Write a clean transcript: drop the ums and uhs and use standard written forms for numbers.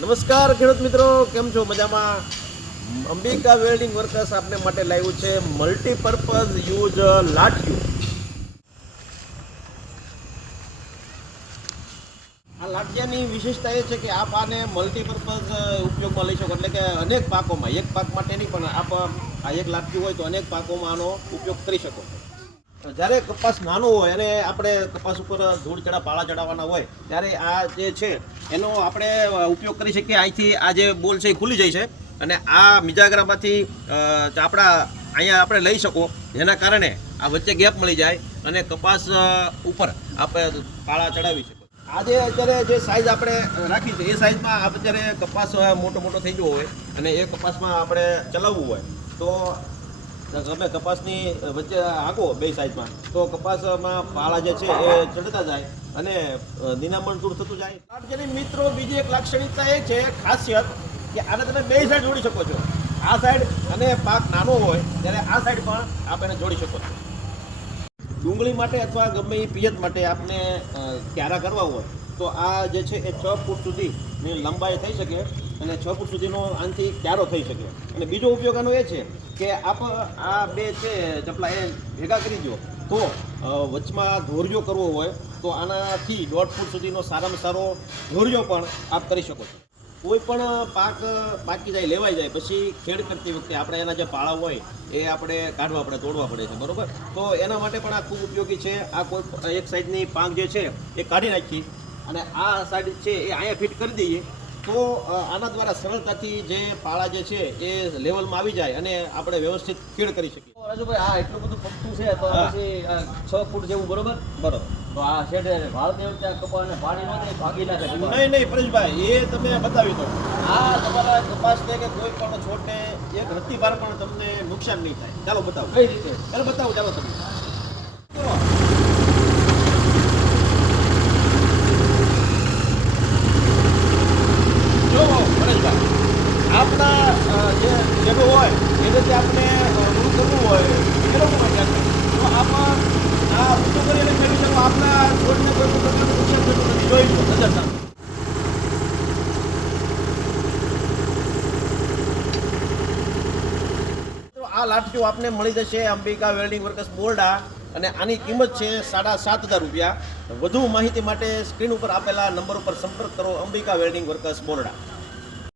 નમસ્કાર ખેડૂત મિત્રો, કેમ છો? મજામાં? અંબિકા વેલ્ડિંગ વર્કર્સ આપને માટે લાવ્યું છે મલ્ટીપર્પઝ યુઝ લાઠિયું. આ લાઠિયાની વિશેષતા એ છે કે આપ આને મલ્ટીપર્પઝ ઉપયોગમાં લઈ શકો, એટલે કે અનેક પાકોમાં, એક પાક માટે નહીં પણ આપ આ એક લાઠિયું હોય તો અનેક પાકોમાં આનો ઉપયોગ કરી શકો. જ્યારે કપાસ નાનો હોય અને આપણે કપાસ ઉપર ધૂળ ચડા પાળા ચડાવવાના હોય ત્યારે આ જે છે એનો આપણે ઉપયોગ કરી શકીએ. અહીંથી આ જે બોલ છે એ ખુલી જાય છે અને આ મિજાગરામાંથી આપણા અહીંયા આપણે લઈ શકો, જેના કારણે આ વચ્ચે ગેપ મળી જાય અને કપાસ ઉપર આપણે પાળા ચડાવી શકો. આજે અત્યારે જે સાઇઝ આપણે રાખી છે એ સાઇઝમાં અત્યારે કપાસ મોટો થઈ ગયો હોય અને એ કપાસમાં આપણે ચલાવવું હોય તો તમે કપાસની વચ્ચે આંકો બે સાઈઝમાં તો કપાસમાં પાળા જે છે એ ચડતા જાય અને નિનામણ દૂર થતું જાય. લાઠિયાની મિત્રો બીજી એક લાક્ષણિકતા એ છે, ખાસિયત, કે આને તમે બે સાઈડ જોડી શકો છો. આ સાઈડ અને પાક નાનો હોય ત્યારે આ સાઈડ પણ આપણે જોડી શકો છો. ડુંગળી માટે અથવા ગમે એ પિયત માટે આપણે ક્યારા કરવા હોય તો આ જે છે એ 6 ફૂટ સુધીની લંબાઈ થઈ શકે અને 6 ફૂટ સુધીનો આનાથી ક્યારો થઈ શકે. અને બીજો ઉપયોગ આનો એ છે કે આપ આ બે છે ચપલા એ ભેગા કરી દો તો વચમાં ધોરિયો કરવો હોય તો આનાથી 1.5 ફૂટ સુધીનો સારામાં સારો ધોરિયો પણ આપ કરી શકો છો. કોઈ પણ પાક પાકી જાય, લેવાઈ જાય, પછી ખેડ કરતી વખતે આપણે એના જે પાળા હોય એ આપણે કાઢવા પડે, તોડવા પડે છે, બરોબર? તો એના માટે પણ આ ખૂબ ઉપયોગી છે. આ કોઈ એક સાઈડની પાંખ જે છે એ કાઢી નાખી અને આ સાઈડ છે એ અહીંયા ફિટ કરી દઈએ તો આના દ્વારા સરળતાથી જે પાળા જે છે એ લેવલમાં આવી જાય અને આપણે વ્યવસ્થિત ખેડ કરી શકીએ. રાજુભાઈ, આ એટલું બધું પગથું છે તો પછી 6 ફૂટ જેવું, બરોબર? બરોબર. તો આ શેડે વાળતી વખતે આ કપાસને પાણી ન થાય, ભાગી ના થાય? નહીં પરેશભાઈ, એ તમે બતાવી દો. આ તમારા કપાસને કે કોઈ પણ છોડને એક રત્તી ભાર પણ તમને નુકસાન નહીં થાય. ચાલો બતાવો. કઈ રીતે? ચાલો બતાવો, ચાલો તમે. જો પરેશભાઈ, આપણા જે શેડો હોય એને જે આપણે ઊંધું કરવું હોય મેળવવું હોય તો આમાં આ ઊંધું કરીને મેળવી શકો. આપણા છોડને કોઈ પણ પ્રકારનું નુકસાન થતું નથી. જોઈ લો નજર સામે. આ લાઠીઓ આપને મળી જશે અંબિકા વેલ્ડિંગ વર્કર્સ બોરડા અને આની કિંમત છે 7,500 રૂપિયા. વધુ માહિતી માટે સ્ક્રીન ઉપર આપેલા નંબર ઉપર સંપર્ક કરો. Ambika welding workers Borda.